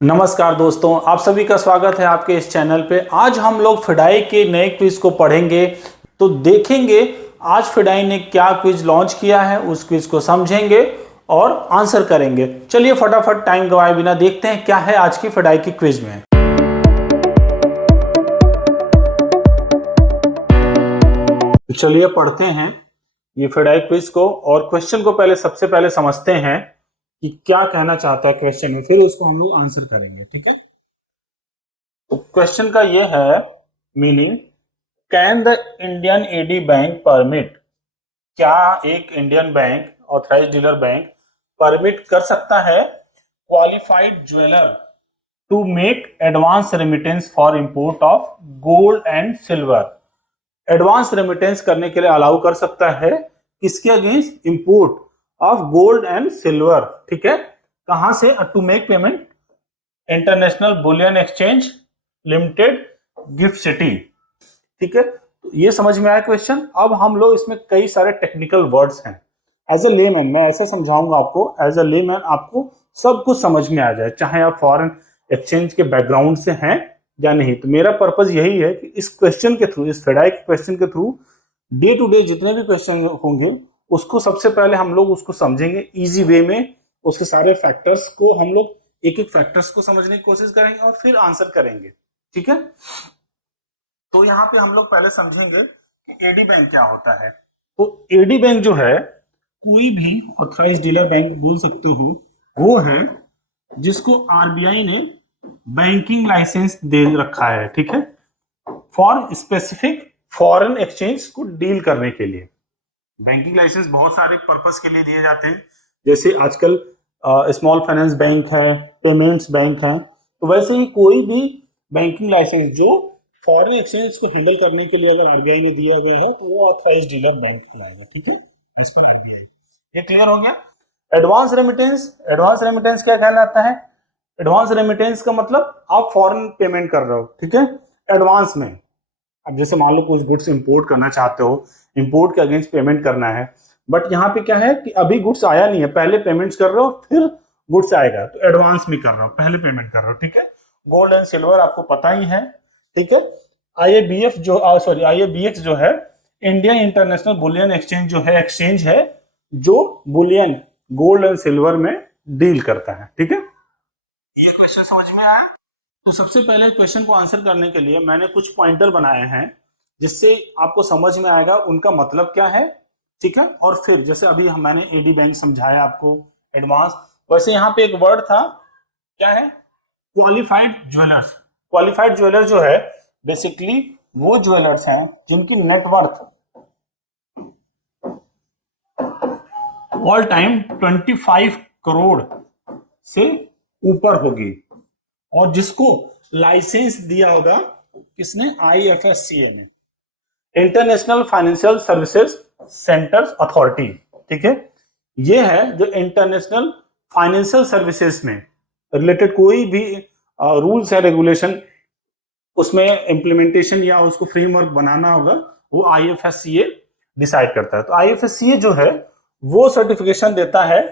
नमस्कार दोस्तों, आप सभी का स्वागत है आपके इस चैनल पे। आज हम लोग फिडाई के नए क्विज को पढ़ेंगे। तो देखेंगे आज फिडाई ने क्या क्विज लॉन्च किया है, उस क्विज को समझेंगे और आंसर करेंगे। चलिए फटाफट टाइम गवाए बिना देखते हैं क्या है आज की फिडाई की क्विज में। चलिए पढ़ते हैं ये फिडाई क्विज को और क्वेश्चन को सबसे पहले समझते हैं कि क्या कहना चाहता है क्वेश्चन में, फिर उसको हम लोग आंसर करेंगे। ठीक है, तो क्वेश्चन का ये है meaning, can the Indian AD bank permit, क्या एक Indian bank authorized dealer bank permit कर सकता है qualified jeweller to make advance remittance for import of gold and silver. Advance remittance करने के लिए अलाउ कर सकता है किसके against? Import of gold and silver. ठीक है, कहां से? To make payment international bullion exchange limited GIFT City. ठीक है, तो ये समझ में आया क्वेश्चन। अब हम लोग इसमें कई सारे टेक्निकल वर्ड्स हैं। एज अ लेमैन मैं ऐसे समझाऊंगा आपको, एज अ लेमैन आपको सब कुछ समझ में आ जाए, चाहे आप फॉरेन एक्सचेंज के बैकग्राउंड से हैं या नहीं। तो मेरा पर्पज यही है कि इस क्वेश्चन के थ्रू, इस फेडाई के क्वेश्चन के थ्रू डे टू डे जितने भी क्वेश्चन होंगे उसको सबसे पहले हम लोग उसको समझेंगे इजी वे में। उसके सारे फैक्टर्स को हम लोग एक एक फैक्टर्स को समझने की कोशिश करेंगे और फिर आंसर करेंगे। ठीक है, तो यहाँ पे हम लोग पहले समझेंगे कि एडी बैंक क्या होता है। तो एडी बैंक जो है, कोई भी ऑथराइज्ड डीलर बैंक बोल सकते हो, वो है जिसको आरबीआई ने बैंकिंग लाइसेंस दे रखा है। ठीक है, फॉर स्पेसिफिक फॉरेन एक्सचेंज को डील करने के लिए। बैंकिंग लाइसेंस बहुत सारे पर्पस के लिए दिए जाते हैं, जैसे आजकल स्मॉल फाइनेंस बैंक है, पेमेंट्स बैंक है। तो वैसे ही कोई भी बैंकिंग लाइसेंस जो फॉरेन एक्सचेंज को हैंडल करने के लिए अगर आरबीआई ने दिया गया है तो वो ऑथराइज्ड डीलर बैंक कहलाएगा। ठीक है, एज पर आरबीआई। ये क्लियर हो गया। एडवांस रेमिटेंस, एडवांस रेमिटेंस क्या कहलाता है? एडवांस रेमिटेंस का मतलब आप फॉरेन पेमेंट कर रहे हो, ठीक है, एडवांस में। अब जैसे मान लो कुछ गुड्स इंपोर्ट करना चाहते हो, इंपोर्ट के अगेंस्ट पेमेंट करना है, बट यहाँ पे क्या है कि अभी गुड्स आया नहीं है, पहले पेमेंट्स कर रहे हो फिर गुड्स आएगा, तो एडवांस में कर रहे हो, पहले पेमेंट कर रहे हो। ठीक है, गोल्ड एंड सिल्वर आपको पता ही है। ठीक है, आईएबीएफ जो आईएबीएक्स जो है, इंडियन इंटरनेशनल बुलियन एक्सचेंज जो है, एक्सचेंज है जो बुलियन गोल्ड एंड सिल्वर में डील करता है। ठीक है, ये क्वेश्चन समझ में आया? तो सबसे पहले क्वेश्चन को आंसर करने के लिए मैंने कुछ पॉइंटर बनाए हैं जिससे आपको समझ में आएगा उनका मतलब क्या है। ठीक है, और फिर जैसे अभी मैंने एडी बैंक समझाया आपको एडवांस, वैसे यहाँ पे एक वर्ड था, क्या है? Qualified jewellers. क्वालिफाइड ज्वेलर जो है बेसिकली वो ज्वेलर्स हैं जिनकी नेटवर्थ ऑल टाइम 25 करोड़ से ऊपर होगी और जिसको लाइसेंस दिया होगा किसने? आईएफएससीए ने, international financial services centres authority. ठीक है, ये है जो इंटरनेशनल फाइनेंशियल सर्विसेज में रिलेटेड कोई भी रूल्स है, रेगुलेशन, उसमें इंप्लीमेंटेशन या उसको फ्रेमवर्क बनाना होगा, वो आईएफएससीए डिसाइड करता है। तो आईएफएससीए जो है वो सर्टिफिकेशन देता है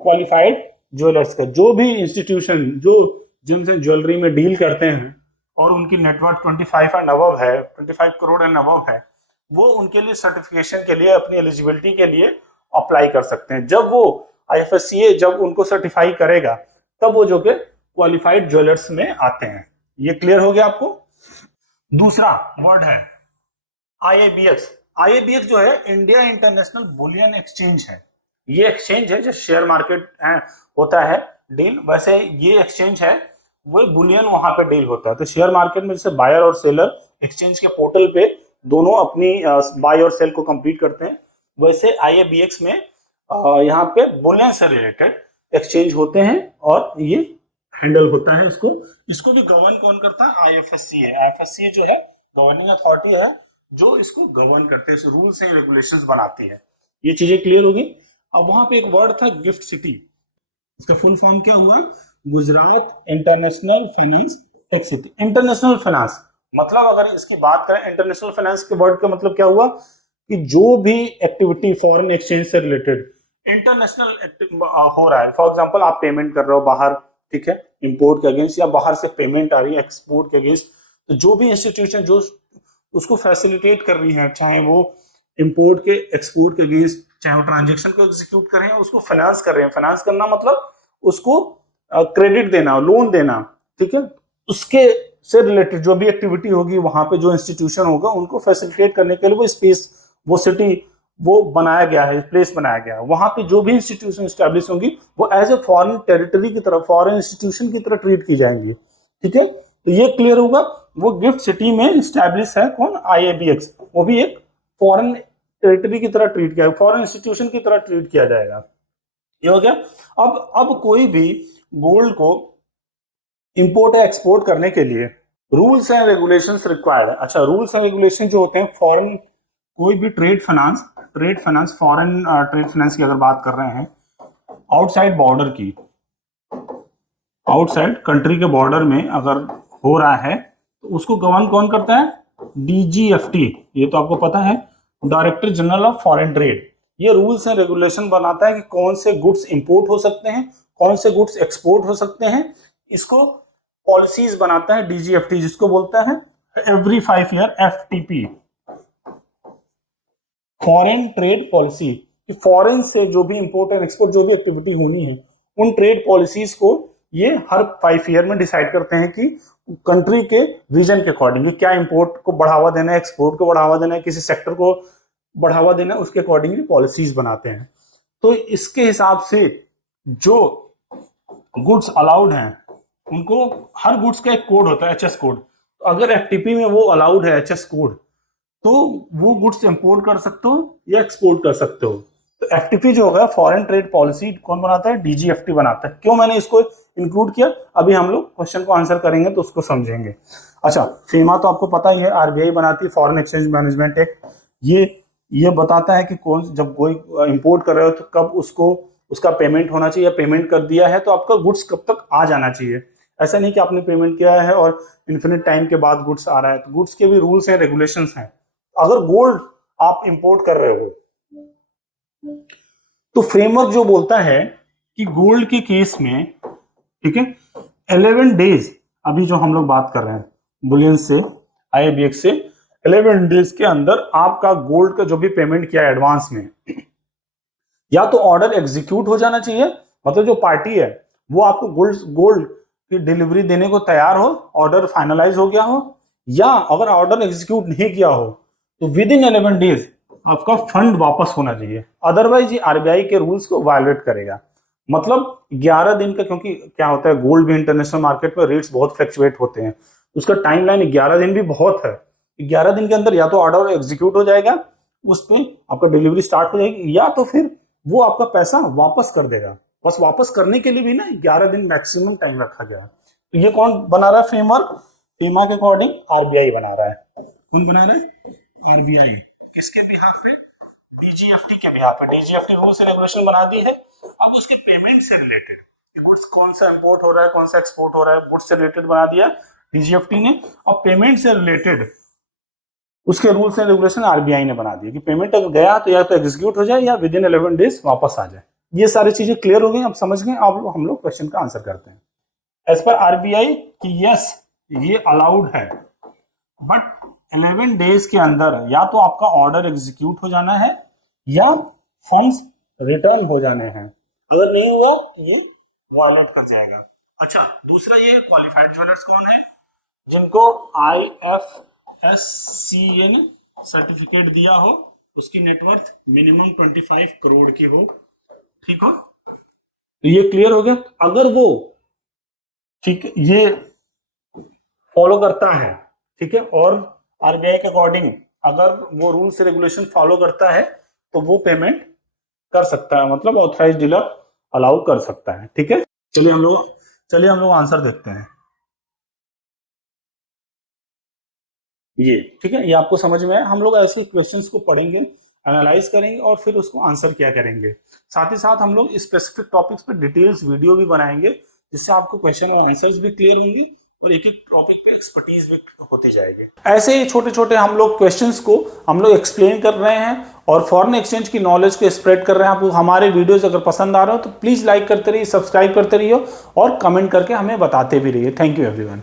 क्वालिफाइड ज्वेलर्स का। जो भी इंस्टीट्यूशन जो जिनसे ज्वेलरी में डील करते हैं और उनकी नेटवर्क 25 एंड अबव है, 25 करोड़ एंड अबव है, वो उनके लिए सर्टिफिकेशन के लिए, अपनी एलिजिबिलिटी के लिए अप्लाई कर सकते हैं। जब वो आईएफएससीए जब उनको सर्टिफाई करेगा तब वो जो के क्वालिफाइड ज्वेलर्स में आते हैं। ये क्लियर हो गया आपको? दूसरा वर्ड है आईएबीएक्स। आईएबीएक्स जो है इंडिया इंटरनेशनल बुलियन एक्सचेंज है। ये एक्सचेंज है जो शेयर मार्केट होता है डील, वैसे ये एक्सचेंज है वो बुलियन वहां पे डील होता है। तो शेयर मार्केट में जैसे बायर और सेलर एक्सचेंज के पोर्टल पे दोनों अपनी बाय और सेल को कंप्लीट करते हैं, वैसे आईएबीएक्स में यहाँ पे बुलियन से रिलेटेड एक्सचेंज होते हैं और ये हैंडल होता है। इसको इसको भी गवर्न कौन करता है? आईएफएससीए। आईएफएससीए जो है गवर्निंग अथॉरिटी है जो इसको गवर्न करते हैं, रूल्स एंड रेगुलेशंस बनाते हैं। ये चीजें क्लियर होगी। अब वहां पे एक वर्ड था गिफ्ट सिटी, इसका फुल फॉर्म क्या हुआ? Gujarat international finance tech city. International finance मतलब, अगर इसकी बात करें इंटरनेशनल फाइनेंस के वर्ड का मतलब क्या हुआ कि जो भी एक्टिविटी फॉरेन एक्सचेंज से रिलेटेड इंटरनेशनल हो रहा है, फॉर एग्जांपल आप पेमेंट कर रहे हो बाहर ठीक है, इंपोर्ट के अगेंस्ट, या बाहर से पेमेंट आ रही है एक्सपोर्ट के अगेंस्ट, तो जो भी इंस्टीट्यूशन जो उसको फैसिलिटेट कर रही है, चाहे वो इंपोर्ट के एक्सपोर्ट के अगेंस्ट, चाहे वो ट्रांजेक्शन को एग्जीक्यूट कर रहे हैं, उसको फाइनेंस कर रहे हैं। फाइनेंस करना मतलब उसको क्रेडिट देना, लोन देना, ठीक है, उसके से रिलेटेड जो भी एक्टिविटी होगी वहां पे जो इंस्टीट्यूशन होगा उनको फैसिलिटेट करने के लिए वो स्पेस, वो सिटी वो बनाया गया है, प्लेस बनाया गया है। वहां पे जो भी इंस्टीट्यूशन स्टैब्लिश होंगी वो एज ए फॉरेन टेरिटरी की तरह, फॉरेन इंस्टीट्यूशन की तरह ट्रीट की जाएंगी, ठीक है। तो ये क्लियर होगा। वो गिफ्ट सिटी में स्टैब्लिश है कौन, IABX, वो भी एक फॉरेन टेरिटरी की तरह ट्रीट किया, फॉरेन इंस्टीट्यूशन की तरह ट्रीट किया जाएगा। ये हो गया। अब कोई भी गोल्ड को इंपोर्ट या एक्सपोर्ट करने के लिए रूल्स एंड रेगुलेशंस रिक्वायर्ड है। अच्छा, रूल्स एंड रेगुलेशन जो होते हैं फॉरेन, कोई भी trade finance, foreign trade finance की अगर बात कर रहे हैं, आउटसाइड बॉर्डर की, आउटसाइड कंट्री के बॉर्डर में अगर हो रहा है तो उसको गवर्न कौन करता है, DGFT, ये तो आपको पता है, director general of foreign trade. ये रूल्स एंड रेगुलेशन बनाता है कि कौन से गुड्स इंपोर्ट हो सकते हैं, कौन से गुड्स एक्सपोर्ट हो सकते हैं। इसको पॉलिसीज बनाता है DGFT, जिसको बोलता है every 5 year FTP, foreign trade policy. कि फॉरेन से जो भी इंपोर्ट एंड एक्सपोर्ट जो भी एक्टिविटी होनी है, उन ट्रेड पॉलिसीज को ये हर 5 ईयर में डिसाइड करते हैं कि कंट्री के विजन के अकॉर्डिंग क्या इंपोर्ट को बढ़ावा देना है, एक्सपोर्ट को बढ़ावा देना है, किसी सेक्टर को बढ़ावा देना है, उसके अकॉर्डिंगली पॉलिसीज बनाते हैं। तो इसके हिसाब से जो गुड्स अलाउड हैं उनको, हर गुड्स का एक कोड होता है, HS कोड। तो अगर FTP में वो अलाउड है HS कोड, तो वो गुड्स इंपोर्ट कर सकते हो या एक्सपोर्ट कर सकते हो। तो FTP जो होगा, फॉरेन ट्रेड पॉलिसी, कौन बनाता है, DGFT बनाता है। क्यों मैंने इसको इंक्लूड किया, अभी हम लोग क्वेश्चन को आंसर करेंगे तो उसको समझेंगे। अच्छा, फेमा तो आपको पता ही है, RBI बनाती है, फॉरेन एक्सचेंज मैनेजमेंट एक्ट। ये बताता है कि कौन, जब कोई इंपोर्ट कर रहे हो तो कब उसको उसका पेमेंट होना चाहिए, पेमेंट कर दिया है तो आपका गुड्स कब तक आ जाना चाहिए। ऐसा नहीं कि आपने पेमेंट किया है और इन्फिनिट टाइम के बाद गुड्स आ रहा है। तो गुड्स के भी रूल्स हैं, रेगुलेशंस हैं। अगर गोल्ड आप इंपोर्ट कर रहे हो तो फ्रेमवर्क जो बोलता है कि गोल्ड के केस में, ठीक है, 11 डेज, अभी जो हम लोग बात कर रहे हैं बुलियन से, IABX से, 11 डेज के अंदर आपका गोल्ड का जो भी पेमेंट किया है एडवांस में, या तो ऑर्डर एग्जीक्यूट हो जाना चाहिए, मतलब जो पार्टी है वो आपको गोल्ड की डिलीवरी देने को तैयार हो, ऑर्डर फाइनलाइज हो गया हो, या अगर ऑर्डर एग्जीक्यूट नहीं किया हो तो विद इन 11 डेज आपका फंड वापस होना चाहिए। अदरवाइज ये RBI के रूल्स को वायलेट करेगा। मतलब 11 दिन का, क्योंकि क्या होता है, गोल्ड भी इंटरनेशनल मार्केट में रेट्स बहुत फ्लक्चुएट होते हैं, उसका टाइमलाइन 11 दिन भी बहुत है। 11 दिन के अंदर या तो ऑर्डर एग्जीक्यूट हो जाएगा, उस पर आपका डिलीवरी स्टार्ट हो जाएगी, या तो फिर वो आपका पैसा वापस कर देगा। बस वापस करने के लिए भी ना 11 दिन मैक्सिमम टाइम रखा गया है। तो ये कौन बना रहा है फ्रेमवर्क, फेमा के अकॉर्डिंग RBI बना रहा है। कौन बना रहा है, RBI। किसके बिहाफ पे, DGFT के बिहाफ पे। DGFT रूल्स एंड रेगुलेशन बना दी है। अब उसके पेमेंट से रिलेटेड, गुड्स कौन सा इंपोर्ट हो रहा है, कौन सा एक्सपोर्ट हो रहा है, गुड्स से रिलेटेड बना दिया DGFT ने। अब पेमेंट से रिलेटेड उसके रूल्स एंड रेगुलेशन RBI ने बना दिए कि पेमेंट अगर गया तो या तो एग्जीक्यूट हो जाए या विद इन 11 डेज वापस आ जाए। ये सारी चीजें क्लियर हो गई, अब समझ गए। अब हम लोग क्वेश्चन का आंसर करते हैं। एज पर RBI कि यस ये अलाउड है, बट 11 डेज के अंदर या तो आपका ऑर्डर एग्जीक्यूट हो जाना है या फंड्स रिटर्न हो जाने हैं। अगर नहीं हुआ ये वायलेट कर जाएगा। अच्छा, दूसरा ये क्वालिफाइड ज्वेलर्स कौन है, जिनको IFSC ने सर्टिफिकेट दिया हो, उसकी नेटवर्थ मिनिमम 25 करोड़ की हो, ठीक हो। तो ये क्लियर हो गया। अगर वो ठीक ये फॉलो करता है, ठीक है, और RBI के अकॉर्डिंग अगर वो रूल्स रेगुलेशन फॉलो करता है तो वो पेमेंट कर सकता है, मतलब ऑथराइज डीलर अलाउ कर सकता है, ठीक है। चलिए हम लोग आंसर देखते हैं। ये ठीक है, ये आपको समझ में है। हम लोग ऐसे क्वेश्चंस को पढ़ेंगे, एनालाइज करेंगे और फिर उसको आंसर क्या करेंगे। साथ ही साथ हम लोग स्पेसिफिक टॉपिक्स पे डिटेल्स वीडियो भी बनाएंगे, जिससे आपको क्वेश्चन और आंसर्स भी क्लियर होंगी और एक एक टॉपिक पे एक्सपर्टीज भी होते जाएंगे। ऐसे ही छोटे छोटे हम लोग क्वेश्चंस को हम लोग एक्सप्लेन कर रहे हैं और फॉरेन एक्सचेंज की नॉलेज को स्प्रेड कर रहे हैं। आपको हमारे वीडियोस अगर पसंद आ रहे हो तो प्लीज़ लाइक करते रहिए, सब्सक्राइब करते रहिए और कमेंट करके हमें बताते भी रहिए। Thank you everyone.